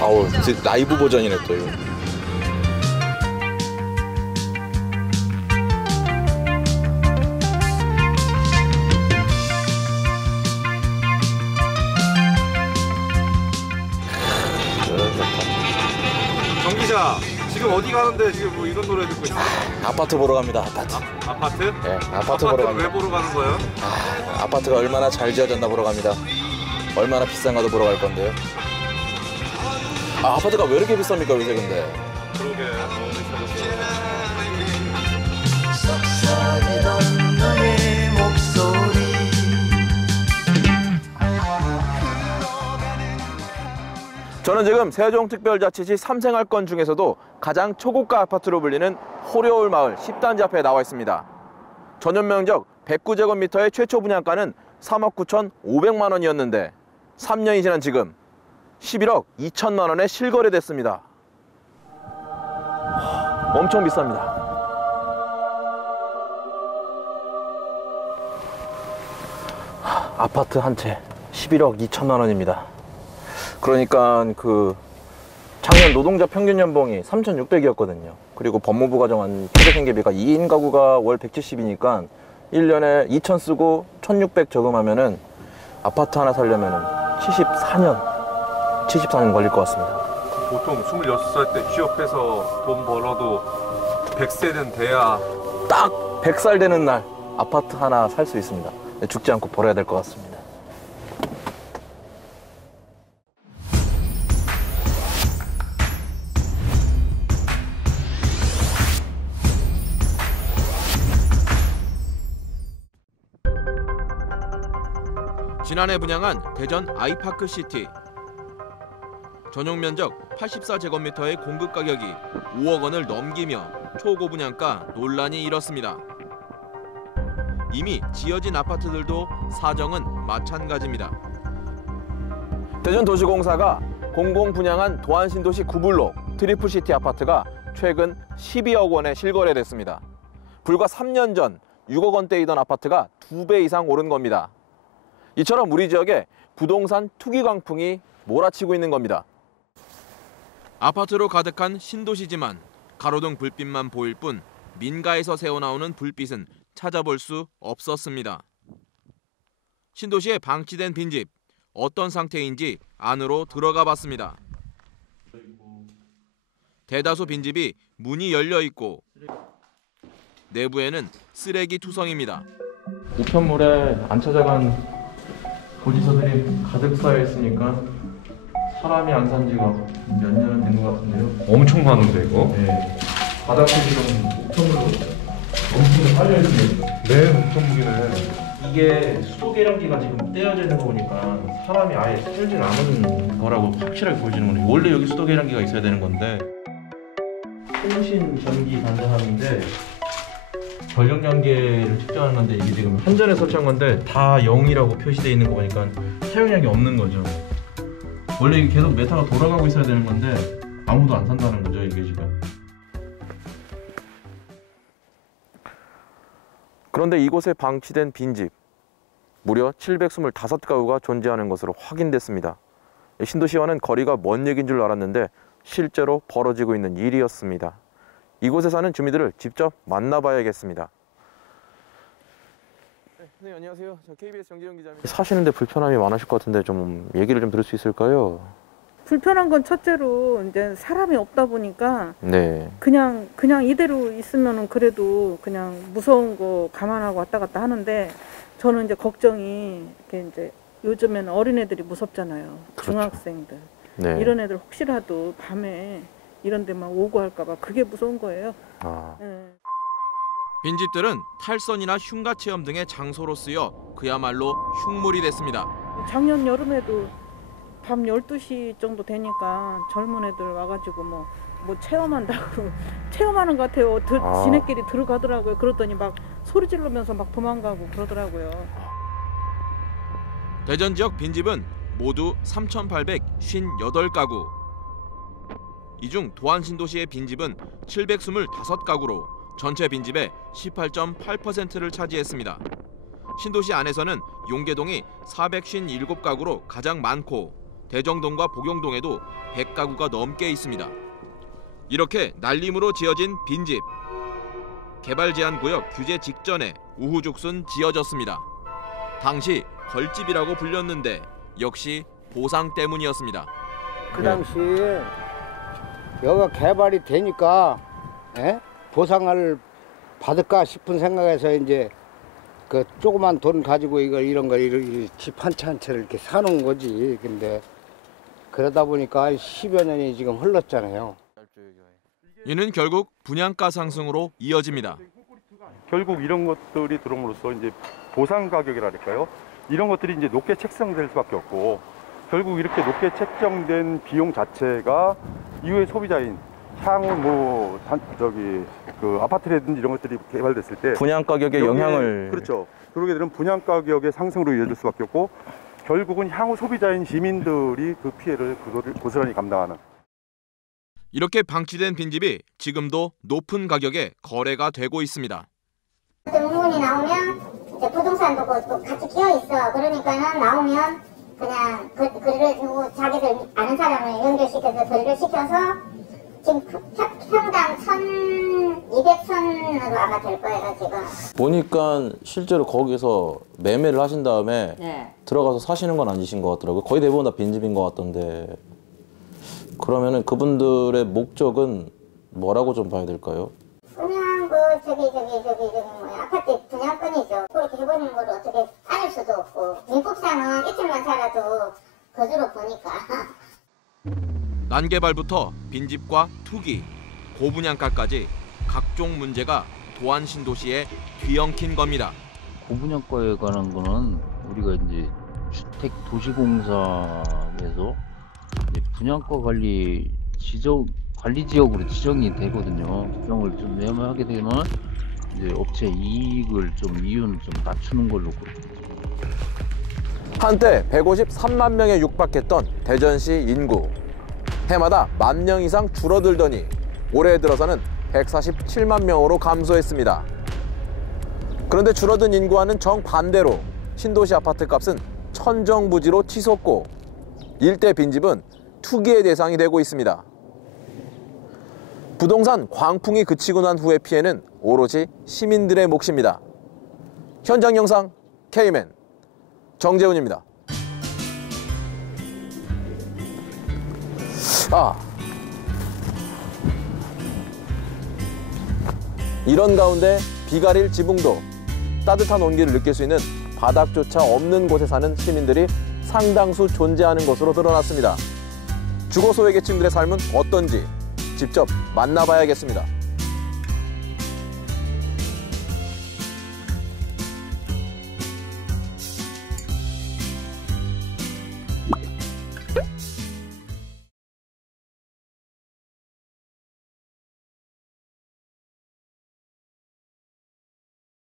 아우, 라이브 버전이네 또 이거. 정기자, 지금 어디 가는데 지금 뭐 이런 노래 듣고 있어? 아파트 보러 갑니다. 아파트. 아파트? 네, 아파트 보러 갑니다. 왜 보러 가는 거예요? 아파트가 얼마나 잘 지어졌나 보러 갑니다. 얼마나 비싼가도 보러 갈 건데요. 아파트가 왜 이렇게 비쌉니까 요새 근데? 그러게 너무 비싸졌어. 속삭이던 너의 목소리. 저는 지금 세종특별자치시 삼생활권 중에서도 가장 초고가 아파트로 불리는 호려울 마을 10단지 앞에 나와 있습니다. 전용 면적 109제곱미터의 최초 분양가는 3억 9,500만 원이었는데 3년이 지난 지금 11억 2천만 원에 실거래됐습니다. 엄청 비쌉니다. 아파트 한 채 11억 2천만 원입니다. 그러니까 작년 노동자 평균 연봉이 3,600이었거든요. 그리고 법무부가 정한 최저생계비가 2인 가구가 월 170이니까 1년에 2,000 쓰고 1,600 저금하면은 아파트 하나 살려면은 74년 걸릴 것 같습니다. 보통 26살 때 취업해서 돈 벌어도 100세는 돼야 딱 100살 되는 날 아파트 하나 살 수 있습니다. 죽지 않고 벌어야 될 것 같습니다. 지난해 분양한 대전 아이파크시티. 전용 면적 84제곱미터의 공급 가격이 5억 원을 넘기며 초고 분양가 논란이 일었습니다. 이미 지어진 아파트들도 사정은 마찬가지입니다. 대전도시공사가 공공 분양한 도안신도시 구블록 트리플시티 아파트가 최근 12억 원에 실거래됐습니다. 불과 3년 전 6억 원대이던 아파트가 2배 이상 오른 겁니다. 이처럼 우리 지역에 부동산 투기 광풍이 몰아치고 있는 겁니다. 아파트로 가득한 신도시지만 가로등 불빛만 보일 뿐 민가에서 새어나오는 불빛은 찾아볼 수 없었습니다. 신도시에 방치된 빈집, 어떤 상태인지 안으로 들어가 봤습니다. 대다수 빈집이 문이 열려 있고 내부에는 쓰레기 투성입니다. 우편물에 안 찾아간 보지서들이 가득 쌓여 있으니까 사람이 안 산 지가 몇 년은 된 것 같은데요. 엄청 많은데 이거? 네. 바닥에 지금 우편물로 엄청 깔려 있습니다. 네, 엄청 무기네. 이게 수도 계량기가 지금 떼어져 있는 거 보니까 사람이 아예 살질 않은 거라고 확실하게 보여지는 거네요. 원래 여기 수도 계량기가 있어야 되는 건데 통신 전기 단자함인데 전력 연계를 측정하는 건데 이게 지금 현전에 설치한 건데 다 0이라고 표시되어 있는 거 보니까 사용량이 없는 거죠. 원래 이게 계속 메타가 돌아가고 있어야 되는 건데 아무도 안 산다는 거죠, 이게 지금. 그런데 이곳에 방치된 빈집 무려 725가구가 존재하는 것으로 확인됐습니다. 신도시와는 거리가 먼 얘기인 줄 알았는데 실제로 벌어지고 있는 일이었습니다. 이곳에 사는 주민들을 직접 만나봐야겠습니다. 네, 선생님 안녕하세요. 저 KBS 정지영 기자입니다. 사시는데 불편함이 많으실 것 같은데 좀 얘기를 좀 들을 수 있을까요? 불편한 건 첫째로 이제 사람이 없다 보니까 네. 그냥 이대로 있으면은 그래도 그냥 무서운 거 감안하고 왔다 갔다 하는데 저는 이제 걱정이 이렇게 이제 요즘에는 어린애들이 무섭잖아요. 그렇죠. 중학생들. 네. 이런 애들 혹시라도 밤에 이런 데만 오고 할까봐 그게 무서운 거예요. 네. 빈집들은 탈선이나 흉가 체험 등의 장소로 쓰여 그야말로 흉물이 됐습니다. 작년 여름에도 밤 12시 정도 되니까 젊은 애들 와가지고 뭐 체험한다고 체험하는 것 같아요. 지네끼리 들어가더라고요. 그러더니 막 소리 지르면서 막 도망가고 그러더라고요. 대전 지역 빈집은 모두 3,858가구. 이 중 도안신도시의 빈집은 725가구로 전체 빈집의 18.8%를 차지했습니다. 신도시 안에서는 용계동이 457가구로 가장 많고 대정동과 복용동에도 100가구가 넘게 있습니다. 이렇게 날림으로 지어진 빈집. 개발 제한 구역 규제 직전에 우후죽순 지어졌습니다. 당시 걸집이라고 불렸는데 역시 보상 때문이었습니다. 그 당시에 여기가 개발이 되니까 보상을 받을까 싶은 생각에서 이제 그 조그만 돈 가지고 이런 집 한 채 한 채를 이렇게 사놓은 거지. 근데 그러다 보니까 10여 년이 지금 흘렀잖아요. 이는 결국 분양가 상승으로 이어집니다. 결국 이런 것들이 들어옴으로써 이제 보상 가격이랄까요? 이런 것들이 이제 높게 책정될 수밖에 없고, 결국 이렇게 높게 책정된 비용 자체가 이후에 소비자인 향후 그 아파트라든지 이런 것들이 개발됐을 때 분양 가격에 영향을 그렇죠. 그러게 되면 분양 가격의 상승으로 이어질 수밖에 없고, 결국은 향후 소비자인 시민들이 그 피해를 그거를 고스란히 감당하는. 이렇게 방치된 빈집이 지금도 높은 가격에 거래가 되고 있습니다. 문이 나오면 이제 부동산도 같이 끼어 있어. 그러니까는 나오면 그냥 글을 주고 자기들 아는 사람을 연결시켜서 글을 시켜서 지금 평당 1,200선으로 아마 될 거예요 지금. 보니까 실제로 거기서 매매를 하신 다음에 들어가서 사시는 건 아니신 것 같더라고요. 거의 대부분 다 빈집인 것 같던데. 그러면은 그분들의 목적은 뭐라고 좀 봐야 될까요? 그냥 아파트 분양권이죠. 그렇게 해버리는 걸 어떻게 알릴 수도 없고, 민법상은 이틀만 살아도 거주로 보니까. 난개발부터 빈집과 투기, 고분양가까지 각종 문제가 도안 신도시에 뒤엉킨 겁니다. 고분양가에 관한 거는 우리가 이제 주택도시공사에서 분양가 관리 지역으로 지정이 되거든요. 지정을 좀 하게 되면 이제 업체 이익을 이윤을 좀 낮추는 걸로. 한때 153만 명에 육박했던 대전시 인구. 해마다 10,000명 이상 줄어들더니 올해 들어서는 147만 명으로 감소했습니다. 그런데 줄어든 인구와는 정반대로 신도시 아파트 값은 천정부지로 치솟고 일대 빈집은 투기의 대상이 되고 있습니다. 부동산 광풍이 그치고 난 후의 피해는 오로지 시민들의 몫입니다. 현장 영상 K맨 정재훈입니다. 이런 가운데 비가릴 지붕도 따뜻한 온기를 느낄 수 있는 바닥조차 없는 곳에 사는 시민들이 상당수 존재하는 것으로 드러났습니다. 주거 소외계층들의 삶은 어떤지 직접 만나봐야겠습니다.